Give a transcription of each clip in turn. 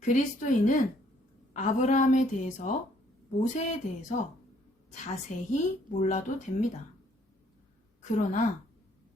그리스도인은 아브라함에 대해서, 모세에 대해서 자세히 몰라도 됩니다. 그러나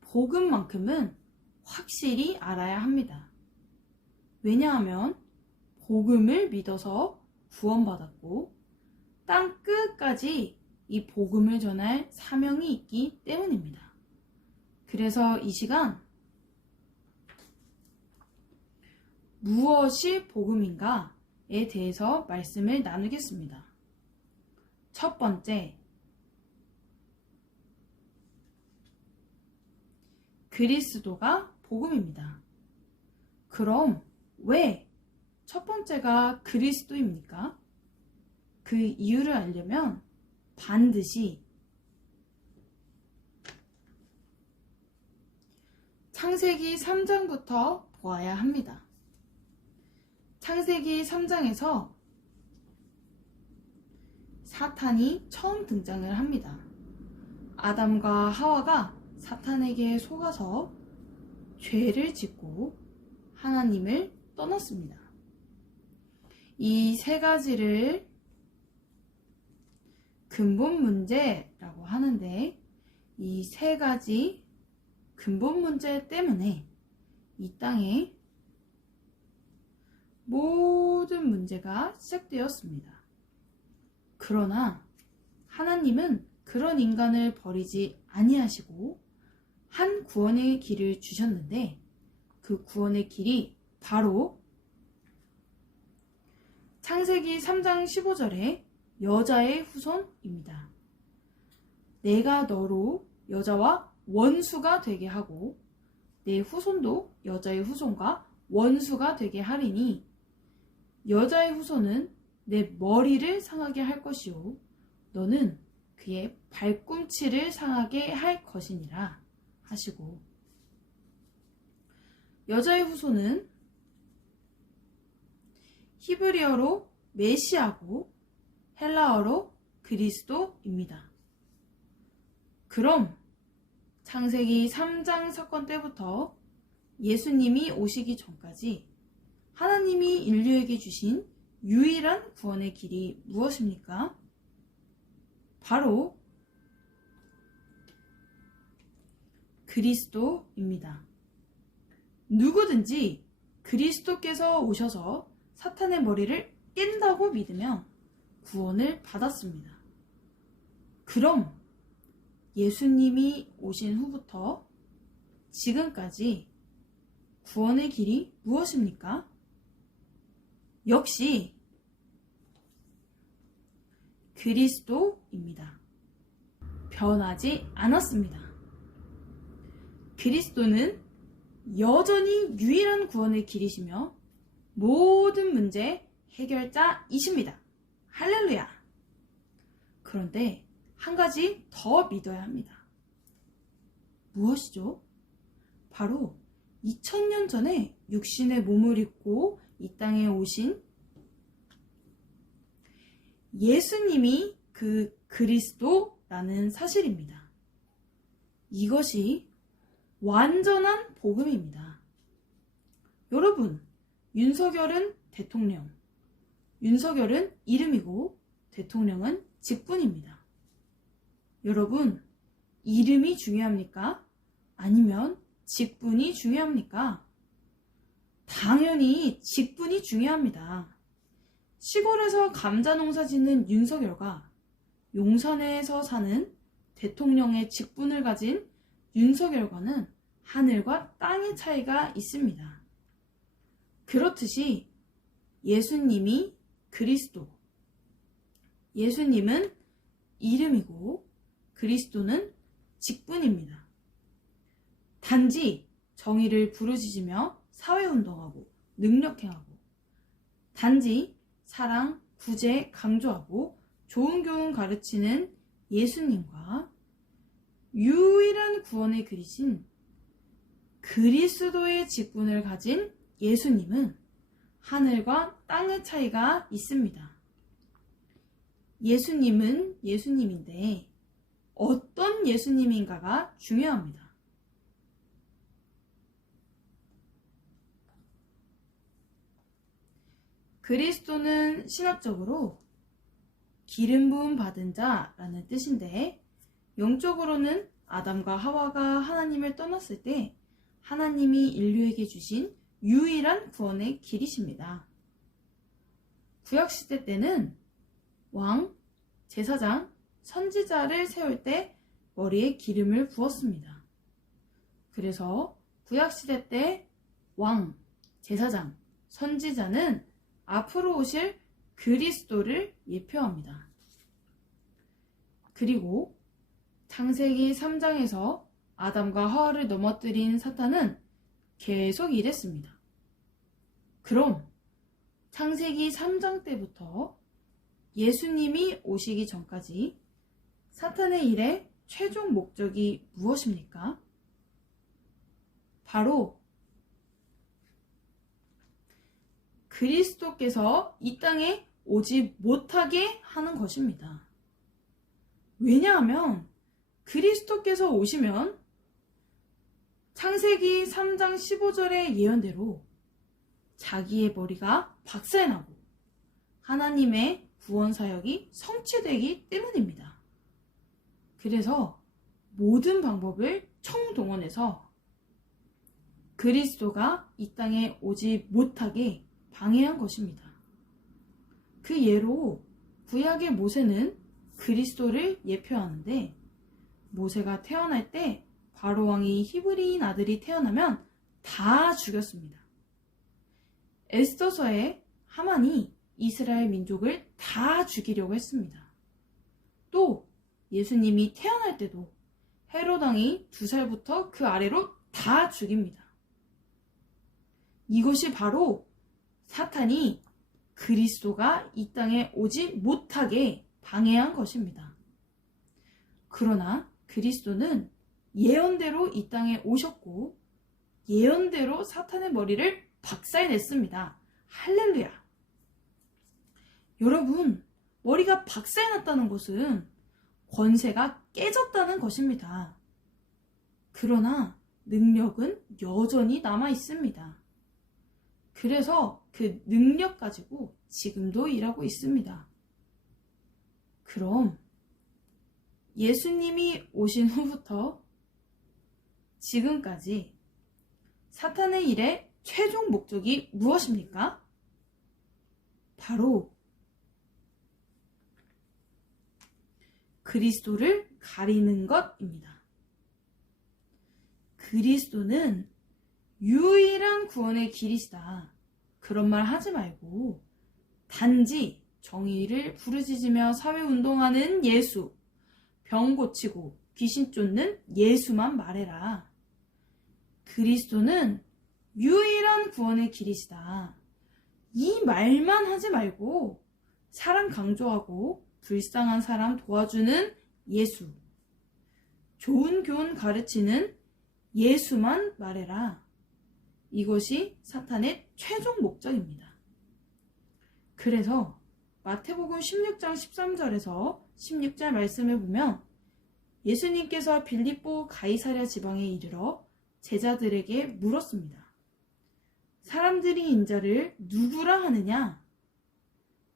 복음만큼은 확실히 알아야 합니다. 왜냐하면 복음을 믿어서 구원받았고 땅 끝까지 이 복음을 전할 사명이 있기 때문입니다. 그래서 이 시간 무엇이 복음인가에 대해서 말씀을 나누겠습니다. 첫 번째, 그리스도가 복음입니다. 그럼 왜 첫 번째가 그리스도입니까? 그 이유를 알려면 반드시 창세기 3장부터 보아야 합니다. 창세기 3장에서 사탄이 처음 등장을 합니다. 아담과 하와가 사탄에게 속아서 죄를 짓고 하나님을 떠났습니다. 이 세 가지를 근본 문제라고 하는데 이 세 가지 근본 문제 때문에 이 땅에 모든 문제가 시작되었습니다. 그러나 하나님은 그런 인간을 버리지 아니하시고 한 구원의 길을 주셨는데 그 구원의 길이 바로 창세기 3장 15절에 여자의 후손입니다. 내가 너로 여자와 원수가 되게 하고 내 후손도 여자의 후손과 원수가 되게 하리니 여자의 후손은 내 머리를 상하게 할 것이요 너는 그의 발꿈치를 상하게 할 것이니라 하시고 여자의 후손은 히브리어로 메시아고 헬라어로 그리스도입니다. 그럼 창세기 3장 사건 때부터 예수님이 오시기 전까지 하나님이 인류에게 주신 유일한 구원의 길이 무엇입니까? 바로 그리스도입니다. 누구든지 그리스도께서 오셔서 사탄의 머리를 깬다고 믿으면 구원을 받았습니다. 그럼 예수님이 오신 후부터 지금까지 구원의 길이 무엇입니까? 역시 그리스도입니다. 변하지 않았습니다. 그리스도는 여전히 유일한 구원의 길이시며 모든 문제 해결자이십니다. 할렐루야! 그런데 한 가지 더 믿어야 합니다. 무엇이죠? 바로 2000년 전에 육신의 몸을 입고 이 땅에 오신 예수님이 그 그리스도라는 사실입니다. 이것이 완전한 복음입니다. 여러분, 윤석열은 대통령, 윤석열은 이름이고 대통령은 직분입니다. 여러분, 이름이 중요합니까? 아니면 직분이 중요합니까? 당연히 직분이 중요합니다. 시골에서 감자 농사 짓는 윤석열과 용산에서 사는 대통령의 직분을 가진 윤석열과는 하늘과 땅의 차이가 있습니다. 그렇듯이 예수님이 그리스도, 예수님은 이름이고 그리스도는 직분입니다. 단지 정의를 부르짖으며 사회운동하고 능력행하고 단지 사랑, 구제 강조하고 좋은 교훈 가르치는 예수님과 유일한 구원의 길이신 그리스도의 직분을 가진 예수님은 하늘과 땅의 차이가 있습니다. 예수님은 예수님인데 어떤 예수님인가가 중요합니다. 그리스도는 신학적으로 기름 부음 받은 자라는 뜻인데, 영적으로는 아담과 하와가 하나님을 떠났을 때 하나님이 인류에게 주신 유일한 구원의 길이십니다. 구약시대 때는 왕, 제사장, 선지자를 세울 때 머리에 기름을 부었습니다. 그래서 구약시대 때 왕, 제사장, 선지자는 앞으로 오실 그리스도를 예표합니다. 그리고 창세기 3장에서 아담과 하와를 넘어뜨린 사탄은 계속 이랬습니다. 그럼 창세기 3장 때부터 예수님이 오시기 전까지 사탄의 일의 최종 목적이 무엇입니까? 바로 그리스도께서 이 땅에 오지 못하게 하는 것입니다. 왜냐하면 그리스도께서 오시면 창세기 3장 15절의 예언대로 자기의 머리가 박살나고 하나님의 구원 사역이 성취되기 때문입니다. 그래서 모든 방법을 총동원해서 그리스도가 이 땅에 오지 못하게 방해한 것입니다. 그 예로 구약의 모세는 그리스도를 예표하는데, 모세가 태어날 때 바로 왕이 히브리인 아들이 태어나면 다 죽였습니다. 에스더서에 하만이 이스라엘 민족을 다 죽이려고 했습니다. 또 예수님이 태어날 때도 헤롯 왕이 2살부터 그 아래로 다 죽입니다. 이것이 바로 사탄이 그리스도가 이 땅에 오지 못하게 방해한 것입니다. 그러나 그리스도는 예언대로 이 땅에 오셨고 예언대로 사탄의 머리를 박살냈습니다. 할렐루야! 여러분, 머리가 박살났다는 것은 권세가 깨졌다는 것입니다. 그러나 능력은 여전히 남아 있습니다. 그래서 그 능력 가지고 지금도 일하고 있습니다. 그럼 예수님이 오신 후부터 지금까지 사탄의 일의 최종 목적이 무엇입니까? 바로 그리스도를 가리는 것입니다. 그리스도는 유일한 구원의 길이시다. 그런 말 하지 말고 단지 정의를 부르짖으며 사회운동하는 예수, 병 고치고 귀신 쫓는 예수만 말해라. 그리스도는 유일한 구원의 길이시다. 이 말만 하지 말고 사랑 강조하고 불쌍한 사람 도와주는 예수, 좋은 교훈 가르치는 예수만 말해라. 이것이 사탄의 최종 목적입니다. 그래서 마태복음 16장 13절에서 16절 말씀을 보면 예수님께서 빌립보 가이사랴 지방에 이르러 제자들에게 물었습니다. 사람들이 인자를 누구라 하느냐?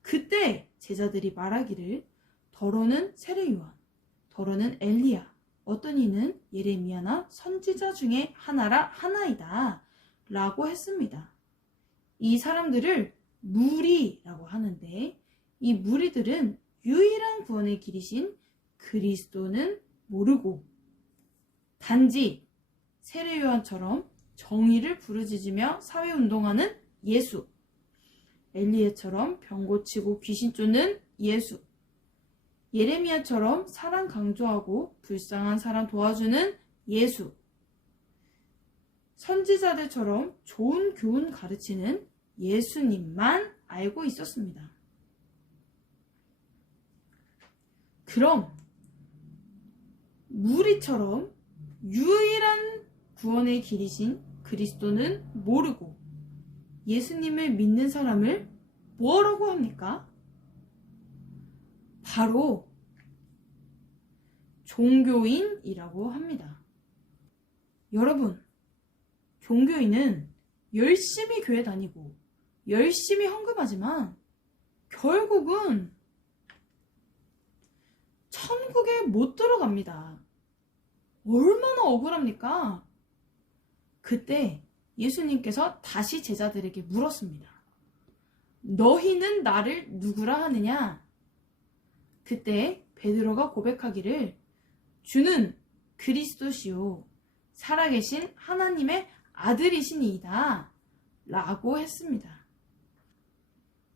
그때 제자들이 말하기를 더러는 세례요한, 더러는 엘리야, 어떤 이는 예레미야나 선지자 중에 하나라 하나이다 라고 했습니다. 이 사람들을 무리라고 하는데, 이 무리들은 유일한 구원의 길이신 그리스도는 모르고 단지 세례요한처럼 정의를 부르짖으며 사회운동하는 예수, 엘리야처럼 병 고치고 귀신 쫓는 예수, 예레미야처럼 사랑 강조하고 불쌍한 사람 도와주는 예수, 선지자들처럼 좋은 교훈 가르치는 예수님만 알고 있었습니다. 그럼 무리처럼 유일한 구원의 길이신 그리스도는 모르고 예수님을 믿는 사람을 뭐라고 합니까? 바로 종교인이라고 합니다. 여러분, 종교인은 열심히 교회 다니고 열심히 헌금하지만 결국은 천국에 못 들어갑니다. 얼마나 억울합니까? 그때 예수님께서 다시 제자들에게 물었습니다. 너희는 나를 누구라 하느냐? 그때 베드로가 고백하기를 주는 그리스도시요 살아계신 하나님의 아들이시니이다 라고 했습니다.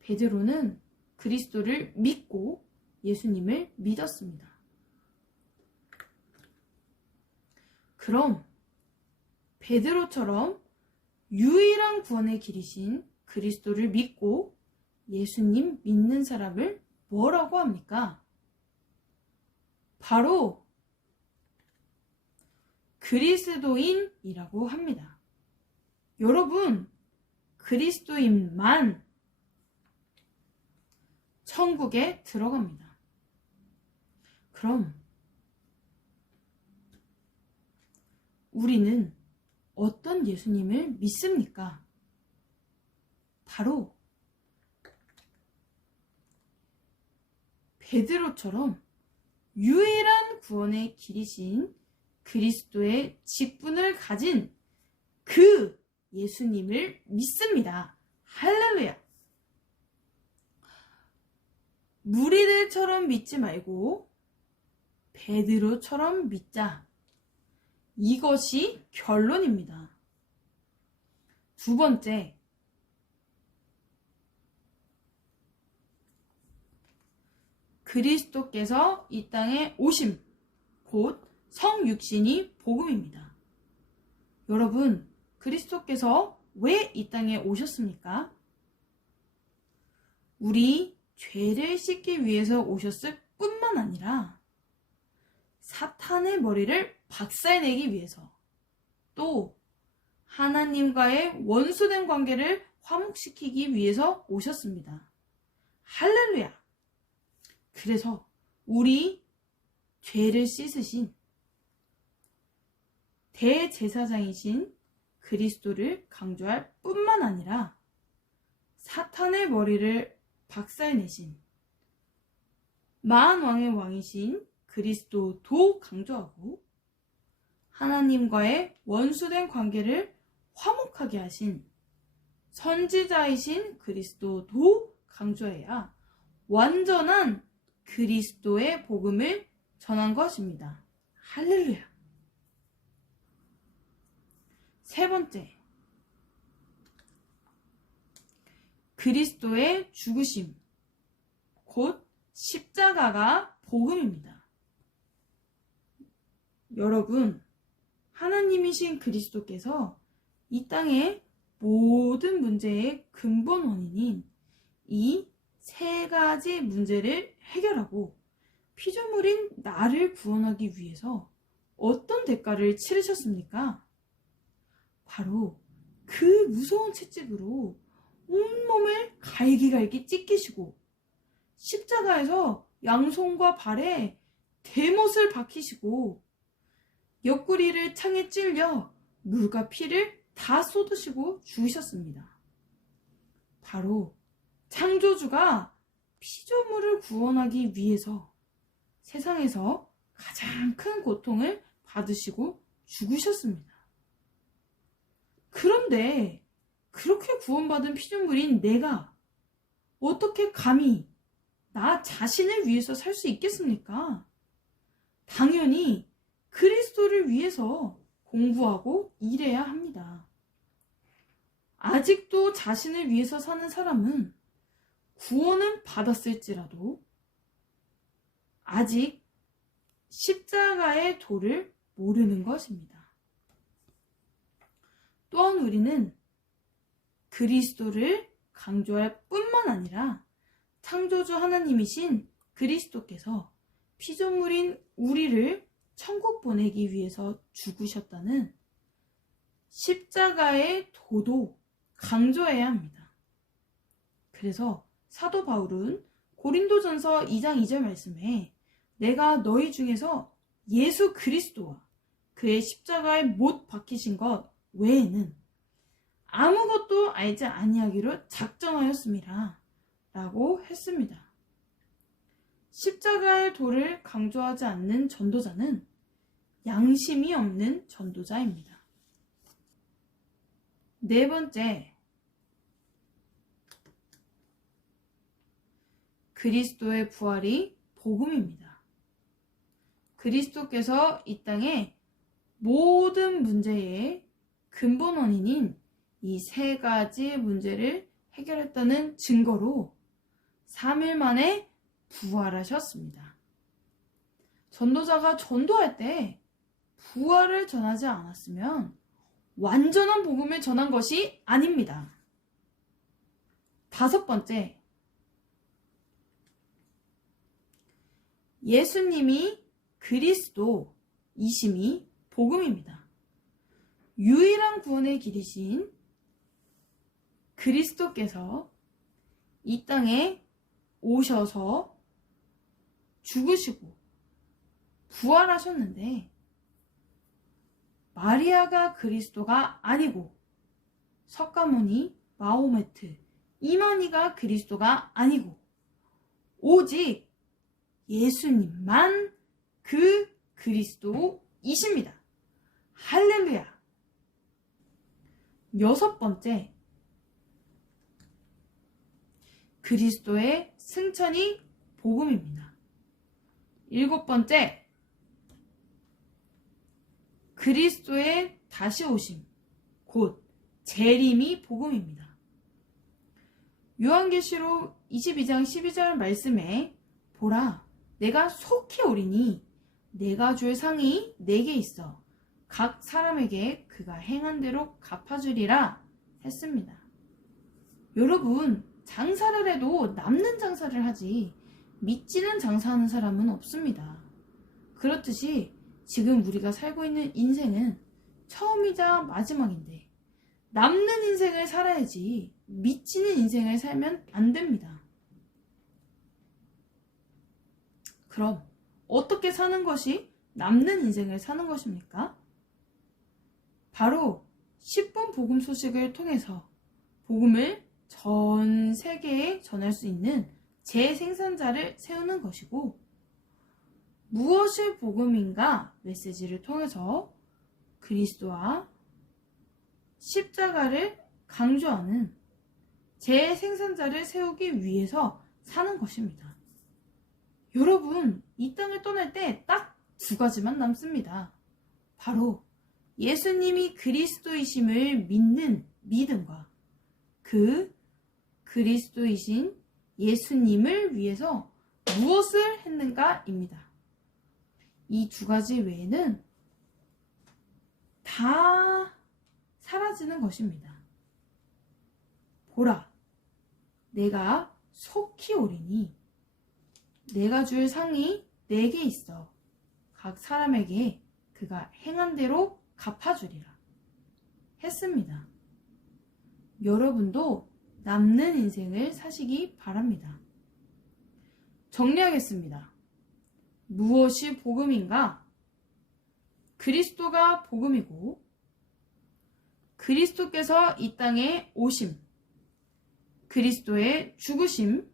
베드로는 그리스도를 믿고 예수님을 믿었습니다. 그럼 베드로처럼 유일한 구원의 길이신 그리스도를 믿고 예수님 믿는 사람을 뭐라고 합니까? 바로 그리스도인이라고 합니다. 여러분, 그리스도인만 천국에 들어갑니다. 그럼 우리는 어떤 예수님을 믿습니까? 바로 베드로처럼 유일한 구원의 길이신 그리스도의 직분을 가진 그 예수님을 믿습니다. 할렐루야! 무리들처럼 믿지 말고 베드로처럼 믿자. 이것이 결론입니다. 두 번째, 그리스도께서 이 땅에 오심, 곧 성육신이 복음입니다. 여러분, 그리스도께서 왜 이 땅에 오셨습니까? 우리 죄를 씻기 위해서 오셨을 뿐만 아니라 사탄의 머리를 박살내기 위해서, 또 하나님과의 원수된 관계를 화목시키기 위해서 오셨습니다. 할렐루야! 그래서 우리 죄를 씻으신 대제사장이신 그리스도를 강조할 뿐만 아니라 사탄의 머리를 박살내신 만왕의 왕이신 그리스도도 강조하고 하나님과의 원수된 관계를 화목하게 하신 선지자이신 그리스도도 강조해야 완전한 그리스도의 복음을 전한 것입니다. 할렐루야! 세 번째, 그리스도의 죽으심, 곧 십자가가 복음입니다. 여러분, 하나님이신 그리스도께서 이 땅의 모든 문제의 근본 원인인 이 세 가지 문제를 해결하고 피조물인 나를 구원하기 위해서 어떤 대가를 치르셨습니까? 바로 그 무서운 채찍으로 온몸을 갈기갈기 찢기시고 십자가에서 양손과 발에 대못을 박히시고 옆구리를 창에 찔려 물과 피를 다 쏟으시고 죽으셨습니다. 바로 창조주가 피조물을 구원하기 위해서 세상에서 가장 큰 고통을 받으시고 죽으셨습니다. 그런데 그렇게 구원받은 피조물인 내가 어떻게 감히 나 자신을 위해서 살 수 있겠습니까? 당연히 그리스도를 위해서 공부하고 일해야 합니다. 아직도 자신을 위해서 사는 사람은 구원은 받았을지라도 아직 십자가의 도를 모르는 것입니다. 또한 우리는 그리스도를 강조할 뿐만 아니라 창조주 하나님이신 그리스도께서 피조물인 우리를 천국 보내기 위해서 죽으셨다는 십자가의 도도 강조해야 합니다. 그래서 사도 바울은 고린도전서 2장 2절 말씀에 내가 너희 중에서 예수 그리스도와 그의 십자가에 못 박히신 것 외에는 아무것도 알지 아니하기로 작정하였습니다. 라고 했습니다. 십자가의 도를 강조하지 않는 전도자는 양심이 없는 전도자입니다. 네 번째, 그리스도의 부활이 복음입니다. 그리스도께서 이 땅에 모든 문제의 근본 원인인 이 세 가지 문제를 해결했다는 증거로 3일 만에 부활하셨습니다. 전도자가 전도할 때 부활을 전하지 않았으면 완전한 복음을 전한 것이 아닙니다. 다섯 번째, 예수님이 그리스도이심이 복음입니다. 유일한 구원의 길이신 그리스도께서 이 땅에 오셔서 죽으시고 부활하셨는데 마리아가 그리스도가 아니고 석가모니, 마호메트, 이만희가 그리스도가 아니고 오직 예수님만 그 그리스도이십니다. 할렐루야! 여섯 번째, 그리스도의 승천이 복음입니다. 일곱 번째, 그리스도의 다시 오심, 곧 재림이 복음입니다. 요한계시록 22장 12절 말씀에 보라, 내가 속히 오리니 내가 줄 상이 내게 있어 각 사람에게 그가 행한 대로 갚아주리라 했습니다. 여러분, 장사를 해도 남는 장사를 하지 미치는 장사하는 사람은 없습니다. 그렇듯이 지금 우리가 살고 있는 인생은 처음이자 마지막인데 남는 인생을 살아야지 미치는 인생을 살면 안 됩니다. 그럼 어떻게 사는 것이 남는 인생을 사는 것입니까? 바로 10분 복음 소식을 통해서 복음을 전 세계에 전할 수 있는 재생산자를 세우는 것이고, 무엇이 복음인가 메시지를 통해서 그리스도와 십자가를 강조하는 재생산자를 세우기 위해서 사는 것입니다. 여러분, 이 땅을 떠날 때 딱 두 가지만 남습니다. 바로 예수님이 그리스도이심을 믿는 믿음과 그 그리스도이신 예수님을 위해서 무엇을 했는가입니다. 이 두 가지 외에는 다 사라지는 것입니다. 보라, 내가 속히 오리니 내가 줄 상이 내게 있어 각 사람에게 그가 행한 대로 갚아주리라 했습니다. 여러분도 남는 인생을 사시기 바랍니다. 정리하겠습니다. 무엇이 복음인가? 그리스도가 복음이고, 그리스도께서 이 땅에 오심, 그리스도의 죽으심,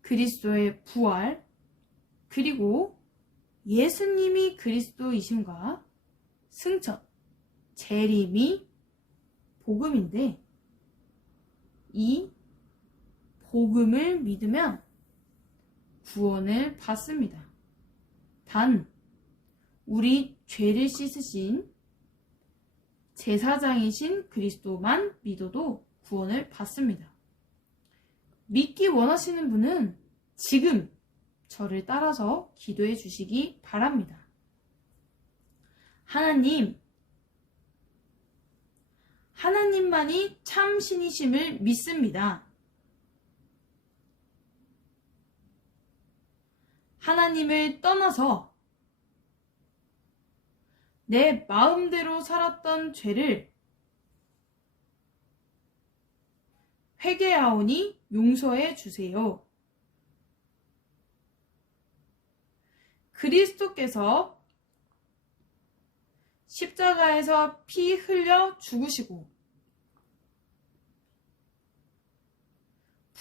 그리스도의 부활, 그리고 예수님이 그리스도이심과 승천, 재림이 복음인데, 이 복음을 믿으면 구원을 받습니다. 단, 우리 죄를 씻으신 제사장이신 그리스도만 믿어도 구원을 받습니다. 믿기 원하시는 분은 지금 저를 따라서 기도해 주시기 바랍니다. 하나님만이 참 신이심을 믿습니다. 하나님을 떠나서 내 마음대로 살았던 죄를 회개하오니 용서해 주세요. 그리스도께서 십자가에서 피 흘려 죽으시고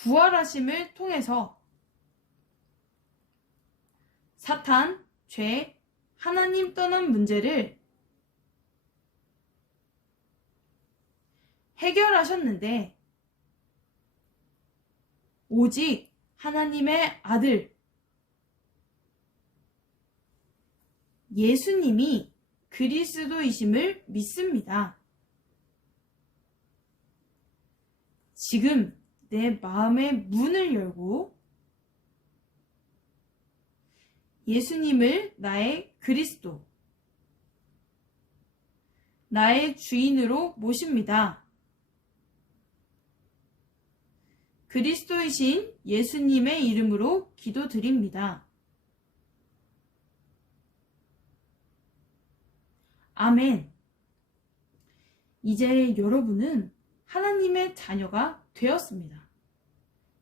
부활하심을 통해서 사탄, 죄, 하나님 떠난 문제를 해결하셨는데 오직 하나님의 아들 예수님이 그리스도이심을 믿습니다. 지금 내 마음의 문을 열고 예수님을 나의 그리스도, 나의 주인으로 모십니다. 그리스도이신 예수님의 이름으로 기도드립니다. 아멘. 이제 여러분은 하나님의 자녀가 되었습니다.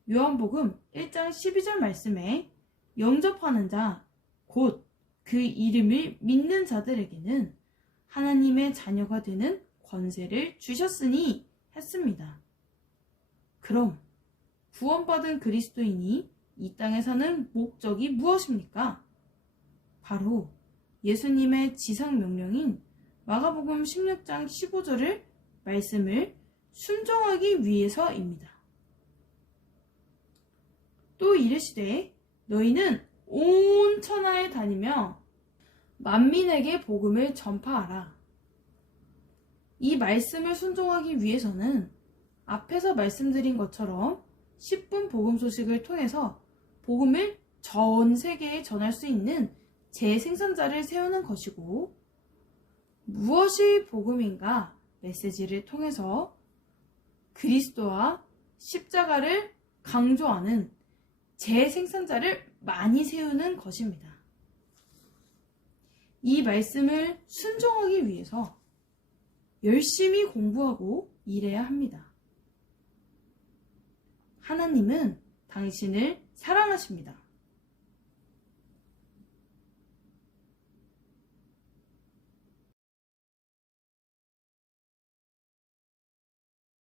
요한복음 1장 12절 말씀에 영접하는 자, 곧 그 이름을 믿는 자들에게는 하나님의 자녀가 되는 권세를 주셨으니 했습니다. 그럼 구원받은 그리스도인이 이 땅에 사는 목적이 무엇입니까? 바로 예수님의 지상 명령인 마가복음 16장 15절을 말씀을 순종하기 위해서입니다. 또 이르시되 너희는 온 천하에 다니며 만민에게 복음을 전파하라. 이 말씀을 순종하기 위해서는 앞에서 말씀드린 것처럼 10분 복음 소식을 통해서 복음을 전 세계에 전할 수 있는 재생산자를 세우는 것이고, 무엇이 복음인가 메시지를 통해서 그리스도와 십자가를 강조하는 재생산자를 많이 세우는 것입니다. 이 말씀을 순종하기 위해서 열심히 공부하고 일해야 합니다. 하나님은 당신을 사랑하십니다.